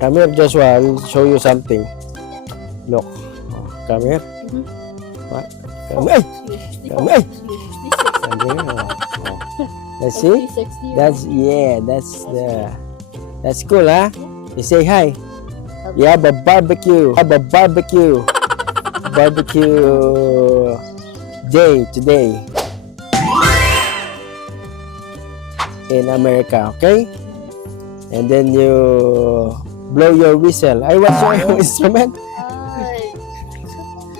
Come here, Joshua. I'll show you something. Look. Oh, come here. What? Come here. Come here. Come here. Oh. Let's see. That's cool, huh? You say hi. You have a barbecue. Barbecue day today in America, okay? And then you blow your whistle. What's your instrument?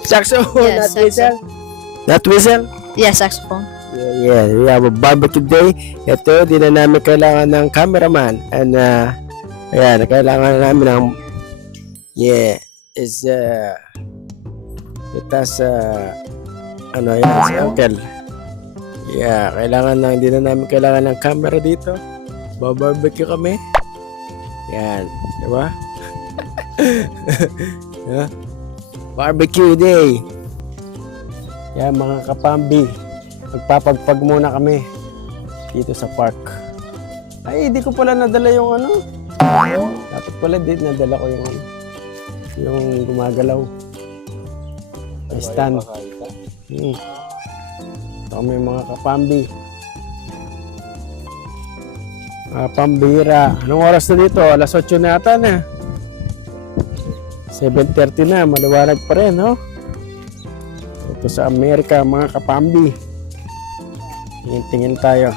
Saxophone, Yes, not whistle. Not whistle? Yeah, saxophone. Yeah, we have a barbecue day. Ito, di na namin kailangan ng cameraman. And, ayan, kailangan namin ng, it has, ano yan, si Uncle. Yeah, kailangan lang, di na namin kailangan ng camera dito. Barbecue kami. Yan, di ba? Yeah. Barbecue day. Yan, mga kapambi. Magpapagpag muna kami dito sa park. Ay, hindi ko pala nadala yung ano. Dapat pala din nadala ko yung gumagalaw. Ay, stand. Ito kami mga kapambi. Pambira. Anong oras na dito? Alas 8 na ata na. 7:30 na. Maliwanag pa rin, no? Ito sa Amerika, mga kapambi. Tingin tayo.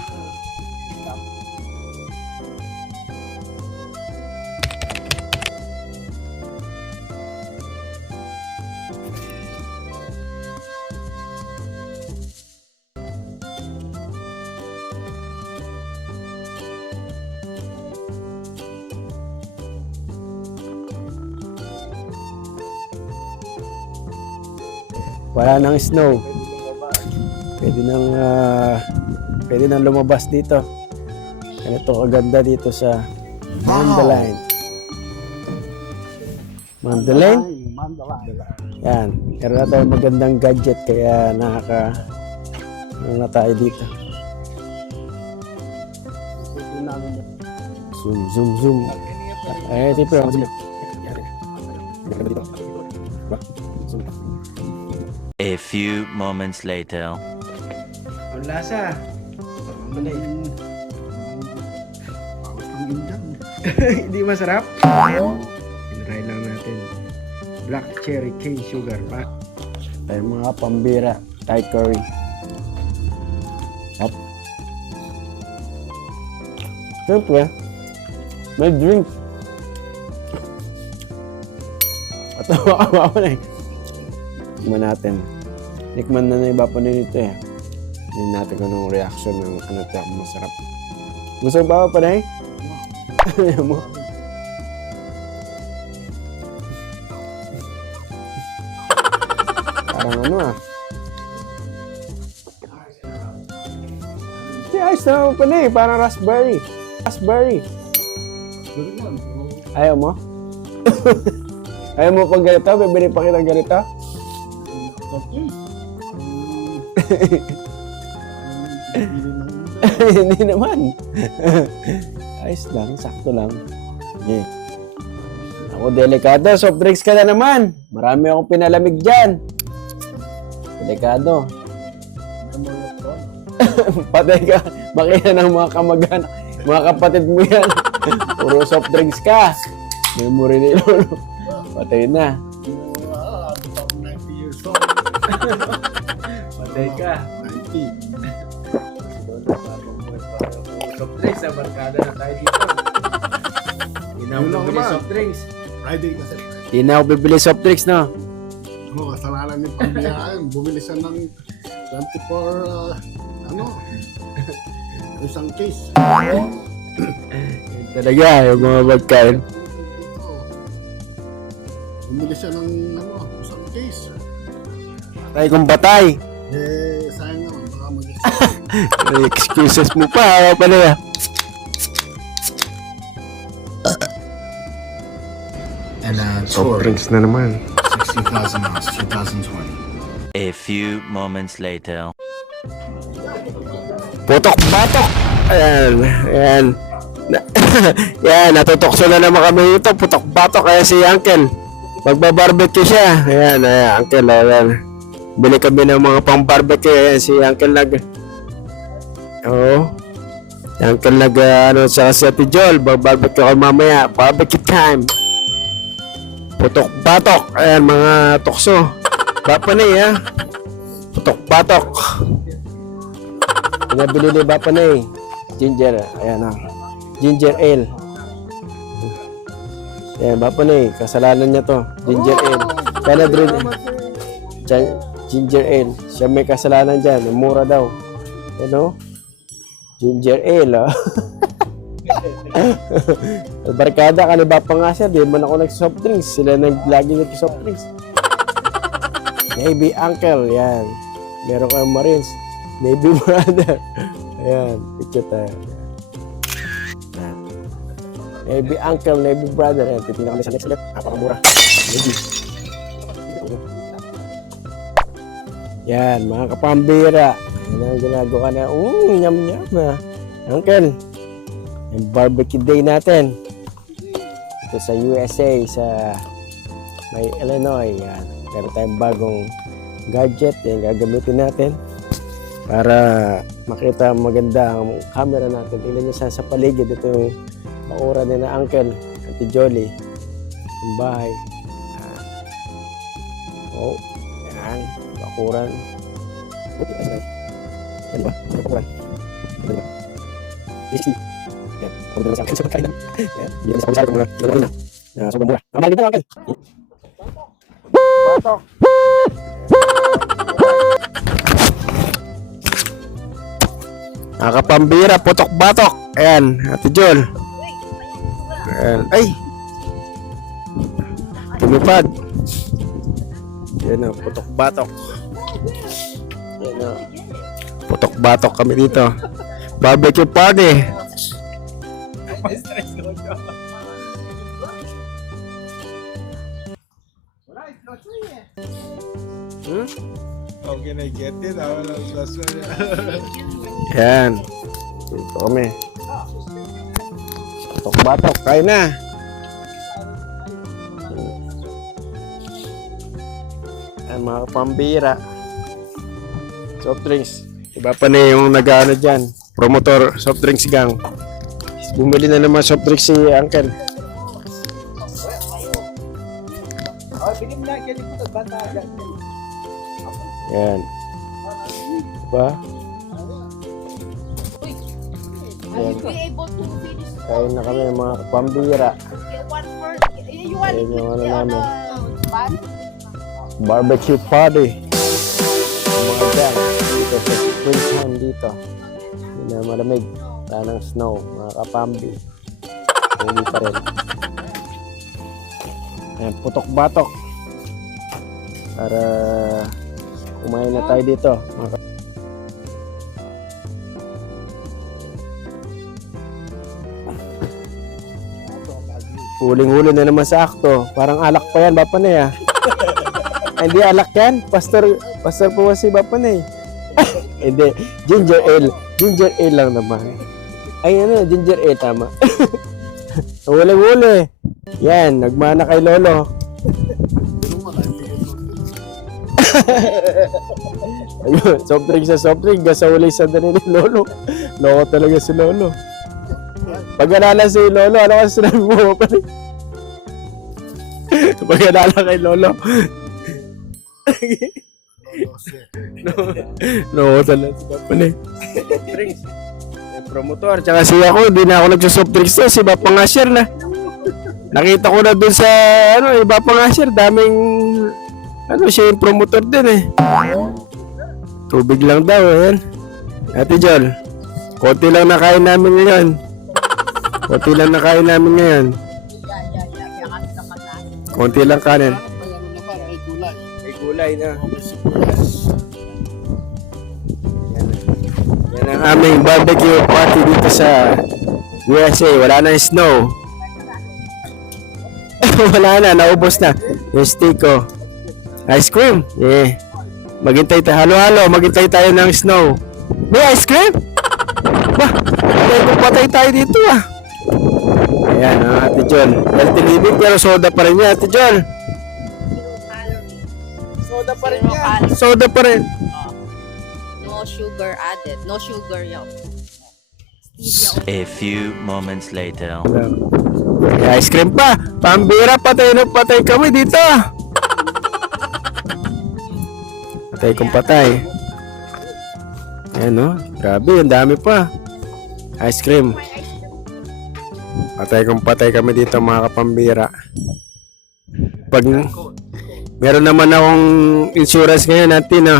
Wala nang snow. Pwede nang lumabas dito. Ganito kaganda dito sa Mandalay. Mandalay? Yan. Meron na tayo magandang gadget kaya ano na tayo dito. Zoom. Ay, tipo yung A few moments later. ang lasa. Hindi masarap? Tinry lang natin. Black cherry cane sugar pa. Tayo mga pambira. Thai curry. Up. Siyempre, may drink. Patawa ko na eh. Tikman natin. Tikman na iba pa nito eh. Hindi natin kung anong reaction ng ano ito. Masarap. Gusto ba pa na eh? Ayaw mo? Parang ano ah. Ayos na pa na eh. Parang raspberry. Ayaw mo? Ayaw mo pag ganito? Bibili pa kita ganito? Hindi naman. Ayos lang, sakto lang. Yeah. Ako delikado, soft drinks ka na naman. Marami akong pinalamig dyan. Delikado. Patay ka. Makina ng mga kamag-anak. Mga kapatid mo yan. Puro soft drinks ka. Memory ni Lolo. Patay na. 90 years old. Patay ka. 90. Soft drinks, sa barkada na tayo dito. Hindi na ako Yun lang bibili naman. soft drinks. Friday kasi. Hindi na ako bibili soft drinks, no? Ano, kasalanan ni Pambiyaan. Bumili siya ng 24, isang case. Yun talaga, yung mga pagkain. Bumili siya ng isang case. Patay kung patay. Sayang naman, baka May excuses mo pa, ayaw pa na. And Soft drinks na naman. 60,000 miles, 2020. A few moments later. Putok-batok! Ayan, ayan. Yan, natutokso na naman kami ito. Putok-batok. Kaya si Uncle, magbabarbecue siya. Ayan, Uncle. Ayan. Bili kami ng mga pang-barbecue. Ayan, si Uncle Oo. Si Uncle sa si Ate Jol. Barbecue kayo mamaya. Barbecue time. Putok-batok. Ayan, mga tokso. Bapanay, ha? Putok-batok. Pinabili ni Bapanay. Ginger. Ayan, ginger ale. Ayan, Bapanay. Kasalanan niya to. Ginger ale. Kaya ginger ale. Siya may kasalanan dyan. Mura daw. Ano? Ginger ale, Barkada ka ni Bapa nga siya. Di man ako nag-soft drinks. Sila lagi nag-soft drinks. Navy Uncle. Yan. Meron kayong Marines. Navy Brother. Ayan. Picture tayo. Ayan. Navy Uncle, Navy Brother. Ayan. Titignan kami sa next ulit. Napakamura. Navy. Yan. Mga kapambira. Yan ang ginagawa na. Nyam-nyam na. Uncle. Yung barbecue day natin. Ito sa USA. Sa may Illinois. Yan. Meron tayong bagong gadget. Yan gagamitin natin. Para makita maganda ang camera natin. Tingnan nyo sa paligid. Ito yung maura din na Uncle. Auntie Jolly. Yung bahay. Oh. Yan. Bakuran. Yan ba? Bakuran. Yan ba? Tasty. Yan. Kung naman sa akin sa pagkainan. Yan. Yan sa pagkainan. Kung naman na. Sobrang mura. Kamali na Uncle. Batok. Nakapambira, putok-batok. Ayan, Ate Jol. Ayan. Ay! Tumipad. Ayan o, putok-batok. Ayan o. Putok-batok kami dito. Barbecue party. How can I get it? Ayan. Dito kami. Batok-batok. Kain na. Ayan, mga kapambira. Soft drinks. Iba pa na yung nag-ano dyan. Promotor soft drinks gang. Bumili na naman soft drinks si Uncle. Ayan. Diba? Ayan. Kain na kami mga kapambira. Ayan yung ano namin. Barbecue party. Yung mga dyan. Dito sa springtime dito. Hindi na malamig. Wala ng snow. Mga kapambi. Hindi pa rin. Ayan, putok-batok. Para kumain na tayo dito. Huling-huli na naman sa akto. Parang alak pa yan, Bapanay ah. Ay, hindi alak yan. Pastor po si Bapanay. Hindi, ginger ale. Ginger ale lang naman. Ay ano, ginger ale, tama. Huling-huli. Yan, nagmana kay Lolo. Ayun, soft drink sa soft drink. Gasawalay sa dali ni Lolo. Loko talaga si Lolo. Pag-alala si Lolo, ano kasi sinabi mo pa rin? Pag-alala kay Lolo. Loko talaga si Papa na soft drinks. Yung promotor, tsaka si ako, hindi na ako nagsa-soft drinks na. Si Papa nga share na. Nakita ko na dun sa, iba pa nga share. Daming, siya yung promotor din eh. Tubig lang daw, ayan. Ate Jol, konti lang nakain namin ngayon. Konti lang nakain namin ngayon. Konti lang kanin. May gulay na. Yan ang aming barbecue party dito sa USA. Wala na yung snow. Wala na, naubos na. Yung steak ko. Ice cream? Yeah. Maghintay tayo. Halo-halo, maghintay tayo ng snow. May ice cream? Bah, patay tayo dito ah. Yan, Ate John. Healthy living pero soda pa rin yan, Ate John. Soda pa rin Zero yan. calories. Soda pa rin. No sugar added. No sugar yun. Stevia. A few moments later. May ice cream pa. Pambira, patay na patay kami dito. Patay kong patay. Ayan, no? Grabe, ang dami pa. Ice cream. Patay kong patay kami dito, mga kapambira. Pag meron naman akong insurance ngayon natin, no?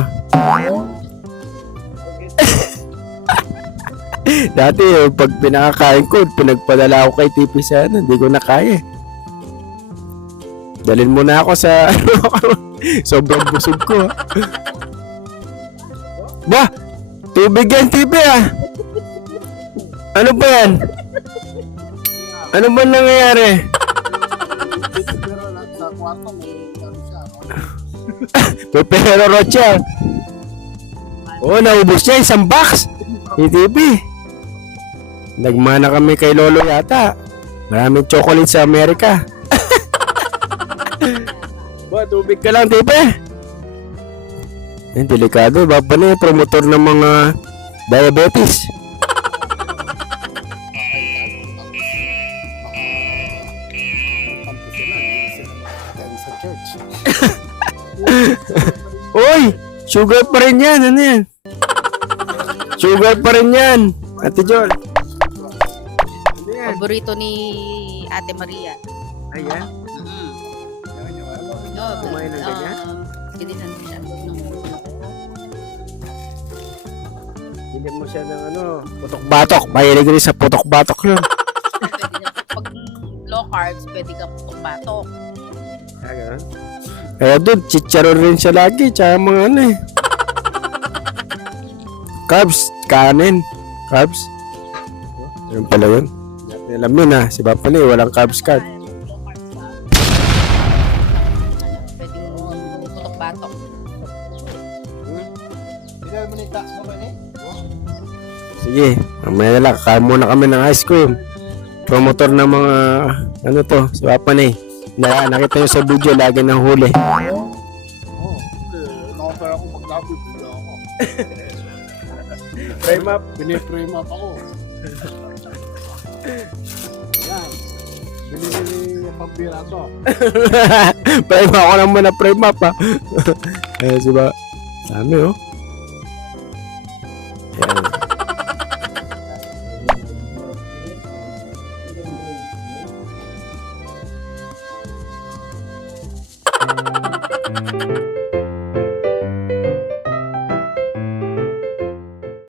Dati, pag pinakakain ko, pinagpadala ako kay Tipi sa ano, hindi ko na kaya. Dalhin mo na ako sa sobrang busog ko. Ba, tubig yan, Tipi ah. Ano ba yan? Ano ba nangyayari? Pero sa kwarto, may ano siya. Pepero Rocha. Oo, naubos niya, isang box. Ni Tipi. Nagmana kami kay Lolo yata. Maraming chocolate sa Amerika. Ba, tubig ka lang, Tipe. Yan, delikado. Baba na yung promotor ng mga diabetes. Tampo sila. Hindi sila nakakain sa church. Uy! Sugar pa rin yan. Ano yan? Sugar pa rin yan. Ate John. Ano yan? Paborito ni Ate Maria. Ayan. No, Kumain ng ganyan? Ginisan mo siya. Bili mo siya ng ano, putok-batok. Mahilig rin sa putok-batok yun. Pwede na, pag low carbs, pwede ka putong batok. Kaya doon, chicharon rin siya lagi. Tsaka mga ano eh. Carbs, kanin. Carbs. Ayun pala yun. Hindi alam yun ha. Si Papa ni, walang carbs card. Low carbs ka. Pwede putok batok. Bigay mo na yung tax mo ba eh? Sige, mamaya na lang. Kakain muna kami ng ice cream. Promotor ng mga, ano to, si Papa ni. Nakita nyo sa video, lagi ng huli. Oo. Nakapera ako pagkabi. Bila ako. Frame up. Piniprame up ako. Yan. Binili yung pambira to. Frame up ako lang muna, frame up ha. Ayan, diba? Dami oh. Ayan.